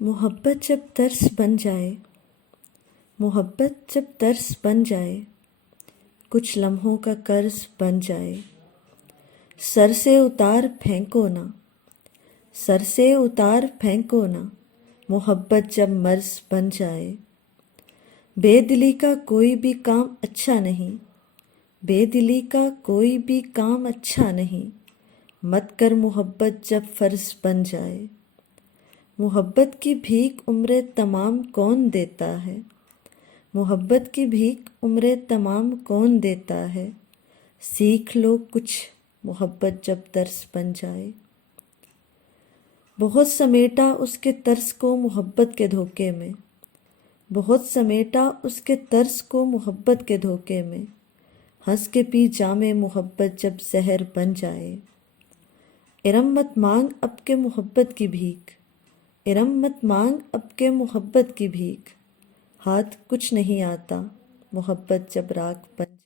محبت جب ترس بن جائے، محبت جب ترس بن جائے، کچھ لمحوں کا قرض بن جائے، سر سے اتار پھینکو نہ، سر سے اتار پھینکو نہ، محبت جب مرض بن جائے۔ بے دلی کا کوئی بھی کام اچھا نہیں، بے دلی کا کوئی بھی کام اچھا نہیں، مت کر محبت جب فرض بن جائے۔ محبت کی بھیک عمر تمام کون دیتا ہے، محبت کی بھیک عمر تمام کون دیتا ہے، سیکھ لو کچھ محبت جب ترس بن جائے۔ بہت سمیٹا اس کے ترس کو محبت کے دھوکے میں، بہت سمیٹا اس کے ترس کو محبت کے دھوکے میں، ہنس کے پی جام محبت جب زہر بن جائے۔ ارم مت مانگ اب کے محبت کی بھیک، ارم مت مانگ اب کے محبت کی بھیک، ہاتھ کچھ نہیں آتا محبت جب راکھ بن جائے۔